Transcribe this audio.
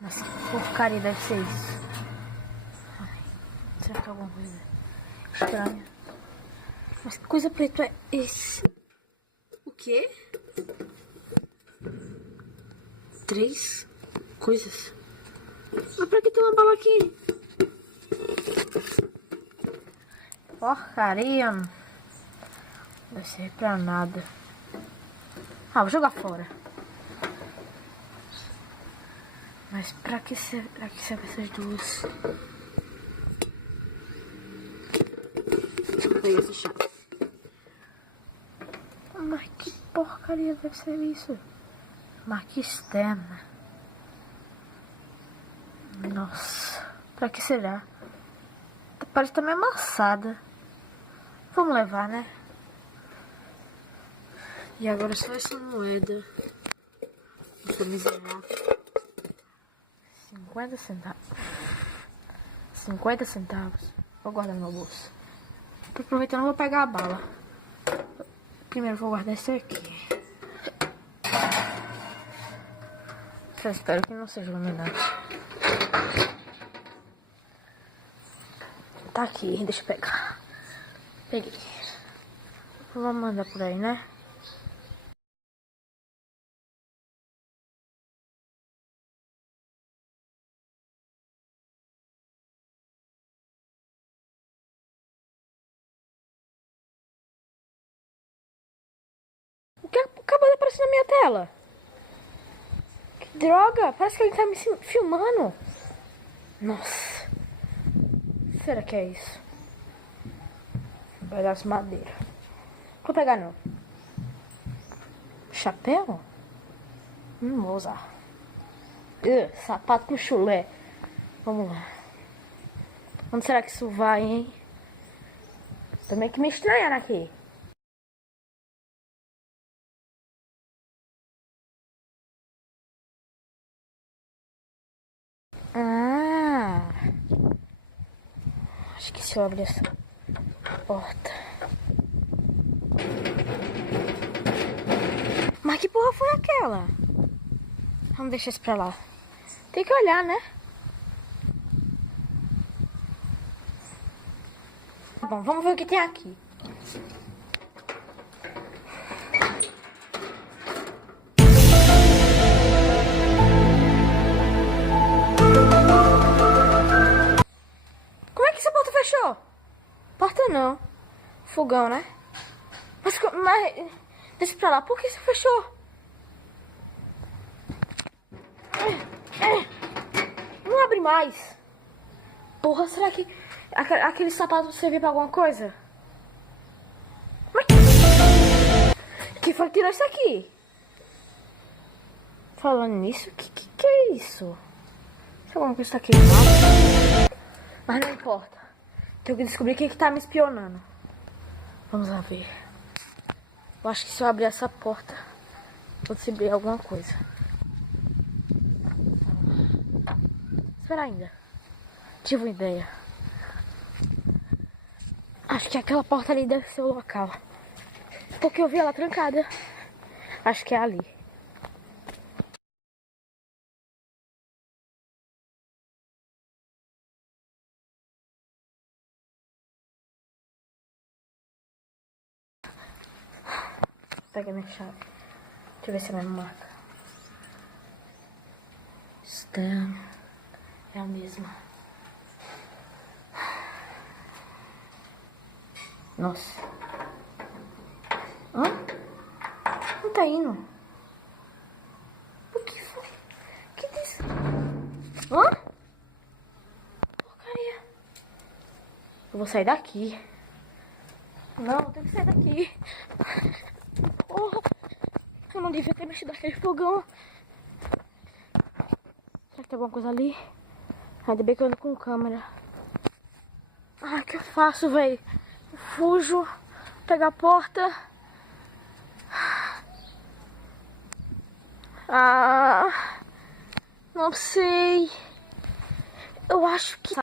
Mas que porcaria deve ser isso? Ai, será que é alguma coisa estranha? Mas que coisa preta é esse? O quê? 3 coisas? Mas pra que tem uma bala aqui? Porcaria. Não vai servir pra nada. Ah, vou jogar fora. Mas pra que serve essas duas? Deixa eu pegar essa chave. Mas que porcaria deve ser isso? Marca externa. Nossa, pra que será? Parece estar meio amassada. Vamos levar, né? E agora só essa moeda. Essa miserável. 50 centavos. 50 centavos. Vou guardar no meu bolso. Tô aproveitando, vou pegar a bala. Primeiro vou guardar esse aqui. Só espero que não seja iluminante. Tá aqui, deixa eu pegar. Peguei. Vamos mandar por aí, né? O que acabou de aparecer na minha tela? Que droga! Parece que ele tá me filmando. Nossa. Será que é isso? Um pedaço de madeira. Vou pegar não. Chapéu? Não vou usar. Sapato com chulé. Vamos lá. Onde será que isso vai, hein? Também que me estranharam aqui. Ah, acho que se eu abrir essa porta. Mas que porra foi aquela? Vamos deixar isso pra lá. Tem que olhar, né? Bom, vamos ver o que tem aqui. Como é que essa porta fechou? Porta não. Fogão, né? Mas deixa pra lá. Por que você fechou? Não abre mais. Porra, será que aquele sapato serviu pra alguma coisa? Mas quem foi que tirou isso aqui? Falando nisso, que é isso? Será alguma coisa tá queimada? Mas não importa. Tenho que descobrir quem que tá me espionando. Vamos lá ver. Eu acho que se eu abrir essa porta, vou descobrir alguma coisa. Espera ainda. Tive uma ideia. Acho que aquela porta ali deve ser o local. Porque eu vi ela trancada. Acho que é ali. Pega minha chave. Deixa eu ver se ela me marca. Externo. É a mesma. Nossa. Hã? Não tá indo. O que foi? Que disso? Hã? Porcaria. Eu vou sair daqui. Não, eu tenho que sair daqui. Porra. Eu não devia ter mexido naquele fogão. Será que tem alguma coisa ali? Ainda bem que eu ando com câmera. Ai, o que eu faço, velho? Eu fujo. Pegar a porta. Ah, não sei. Eu acho que